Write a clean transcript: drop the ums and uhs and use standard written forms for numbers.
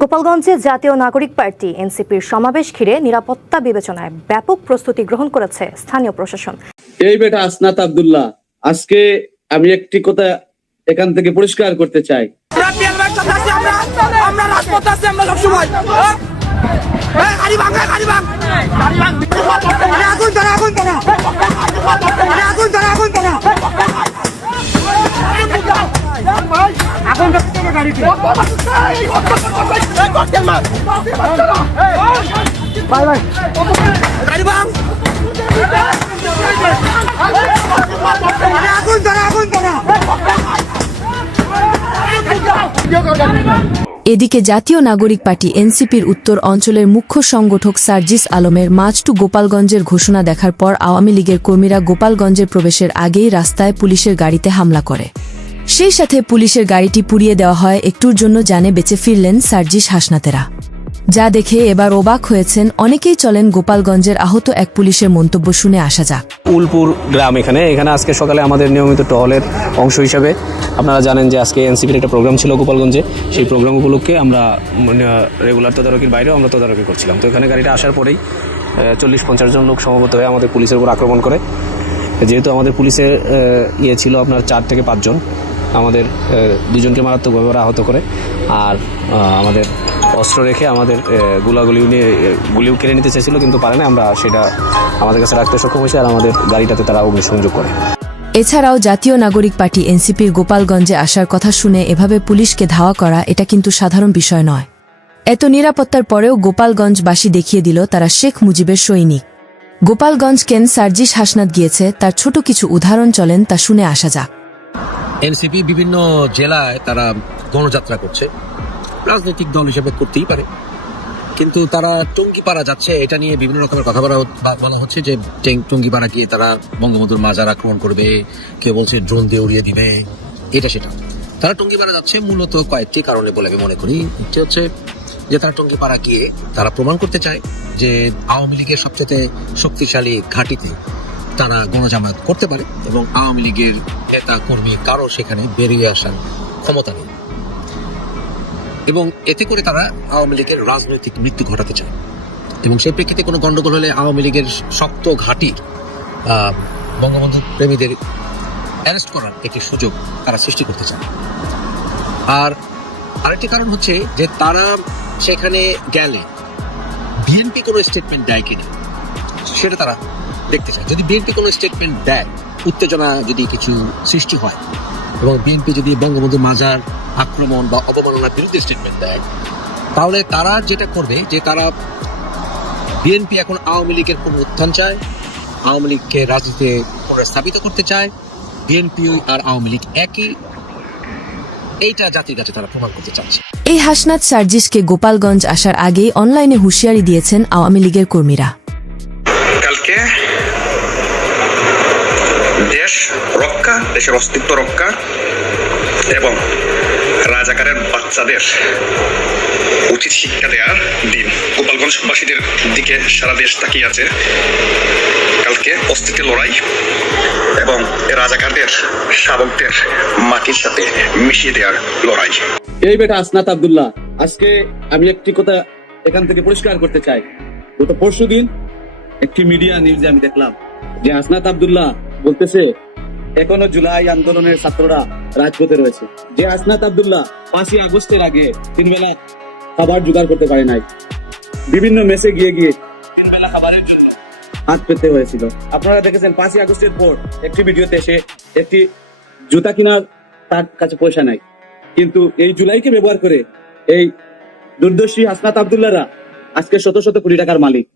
গোপালগঞ্জে জাতীয় নাগরিক পার্টি এনসিপির সমাবেশ ঘিরে নিরাপত্তা বিবেচনায় ব্যাপক প্রস্তুতি গ্রহণ করেছে স্থানীয় প্রশাসন। এই বেটা আসনাত আব্দুল্লাহ, আজকে আমি একটি কথা এখান থেকে পরিষ্কার করতে চাই। এদিকে জাতীয় নাগরিক পার্টি এনসিপির উত্তর অঞ্চলের মুখ্য সংগঠক সার্জিস আলমের মার্চ টু গোপালগঞ্জের ঘোষণা দেখার পর আওয়ামী লীগের কর্মীরা গোপালগঞ্জের প্রবেশের আগেই রাস্তায় পুলিশের গাড়িতে হামলা করে। সেই সাথে পুলিশের গাড়িটি পুড়িয়ে দেওয়া হয়। একটুর জন্য জানে বেঁচে ফিরলেন সার্জিস হাসনাতেরা, যা দেখে এবার অবাক হয়েছেন অনেকেই। চলেন গোপালগঞ্জের আহত এক পুলিশের মন্তব্য শুনে আসা যাক। উলপুর গ্রাম এখানে আজকে সকালে আমাদের নিয়মিত টহলের অংশ হিসাবে আপনারা জানেন যে আজকে এনসিপির একটা প্রোগ্রাম ছিল গোপালগঞ্জে। সেই প্রোগ্রাম উপলক্ষে আমরা রেগুলার তদারকির বাইরেও আমরা তদারকি করছিলাম। তো এখানে গাড়িটা আসার পরেই 40-50 জন লোক সমবেত হয়ে আমাদের পুলিশের উপর আক্রমণ করে। যেহেতু আমাদের পুলিশের ছিল আপনার 4 থেকে 5 জন, আমাদের 2 জনকে মারাত্মকভাবে আহত করে, আর আমাদের অস্ত্র রেখে আমাদের গুলিও কেড়ে নিতে চেয়েছিল, কিন্তু পারে না। আমরা সেটা আমাদের কাছে রাখতে সক্ষম হয়েছি, আর আমাদের গাড়িটাতে তারা অগ্নিসংযোগ করে। এছাড়াও জাতীয় নাগরিক পার্টি এনসিপির গোপালগঞ্জে আসার কথা শুনে এভাবে পুলিশকে ধাওয়া করা এটা কিন্তু সাধারণ বিষয় নয়। এত নিরাপত্তার পরেও গোপালগঞ্জবাসী দেখিয়ে দিল তারা শেখ মুজিবের সৈনিক। গোপালগঞ্জ কেন সার্জিস হাসনাত গিয়েছে তার ছোট কিছু উদাহরণ চলেন তা শুনে আসা যাক। এনসিপি বিভিন্ন জেলায় তারা গণযাত্রা করছে, রাজনৈতিক দল হিসেবে করতেই পারে, কিন্তু তারা টুঙ্গিপাড়া যাচ্ছে এটা নিয়ে বিভিন্ন রকমের কথা বলা হচ্ছে যে টুঙ্গিপাড়া গিয়ে তারা বঙ্গবন্ধুর মাজার আক্রমণ করবে, কেউ বলছে ড্রোন দিয়ে উড়িয়ে দিবে, এটা সেটা। তারা টুঙ্গিপাড়া যাচ্ছে মূলত কয়েকটি কারণে বলে আমি মনে করি। একটি হচ্ছে যে তারা টুঙ্গিপাড়া গিয়ে তারা প্রমাণ করতে চায় যে আওয়ামী লীগের সবচেয়ে শক্তিশালী ঘাঁটিতে তারা গণজামায়াত করতে পারে এবং আওয়ামী লীগের নেতা কর্মী কারো সেখানে বেরিয়ে আসার ক্ষমতা নেই, এবং এতে করে তারা আওয়ামী লীগের রাজনৈতিক মৃত্যু ঘটাতে চায়। এবং সেই প্রেক্ষিতে কোনো গন্ডগোল হলে আওয়ামী লীগের শক্ত ঘাঁটির বঙ্গবন্ধু প্রেমীদের অ্যারেস্ট করার একটি সুযোগ তারা সৃষ্টি করতে চায়। আর আরেকটি কারণ হচ্ছে যে তারা সেখানে গেলে বিএনপি কোনো স্টেটমেন্ট দেয় কিনা সেটা তারা দেখতে চায়। যদি বিএনপি কোনো স্টেটমেন্ট দেয়, উত্তেজনা যদি কিছু সৃষ্টি হয় এবং বিএনপি যদি বঙ্গবন্ধু মাজার আক্রমণ বা অবমাননার বিরুদ্ধে স্টেটমেন্ট দেয়, তাহলে তারা যেটা করবে যে তারা বিএনপি এখন আওয়ামী লীগের কোন উত্থান চায়, আওয়ামী লীগকে রাজনীতিতে পুনঃস্থাপিত করতে চায়, বিএনপি আর আওয়ামী লীগ একই, এইটা জাতির কাছে তারা প্রমাণ করতে চাচ্ছে। এই হাসনাত সার্জিসকে গোপালগঞ্জ আসার আগেই অনলাইনে হুঁশিয়ারি দিয়েছেন আওয়ামী লীগের কর্মীরা। কালকে দেশ রক্ষা, দেশের অস্তিত্ব রক্ষা এবং রাজাকারের বাচ্চাদের উচিত শিক্ষা দেওয়ার দিন। গোপালগঞ্জবাসীদের দিকে সারা দেশ তাকিয়ে আছে। কালকে অস্তিত্বের লড়াই এবং রাজাকারদের শাবকদের মাটির সাথে মিশিয়ে দেওয়ার লড়াই। এই বেটা আসনাত আব্দুল্লাহ, আজকে আমি একটি কথা এখান থেকে পরিষ্কার করতে চাই। গত পরশুদিন একটি মিডিয়া নিউজে আমি দেখলাম যে আসনাত আব্দুল্লাহ বলতেছে এখনো জুলাই আন্দোলনের ছাত্ররা রাজপথে রয়েছে। যে আসনাত আব্দুল্লাহ 5ই আগস্টের আগে 3 বেলা খাবার জোগাড় করতে পারে নাই, বিভিন্ন মেসে গিয়ে 3 বেলা খাবারের জন্য হাত পেতে হয়েছিল। আপনারা দেখেছেন 5ই আগস্টের পর একটি ভিডিওতে এসে একটি জুতা কেনার তার কাছে পয়সা নাই, কিন্তু এই জুলাইকে ব্যবহার করে এই দুর্দর্শী আসনাত আব্দুল্লাহরা আজকে শত শত কোটি টাকার মালিক।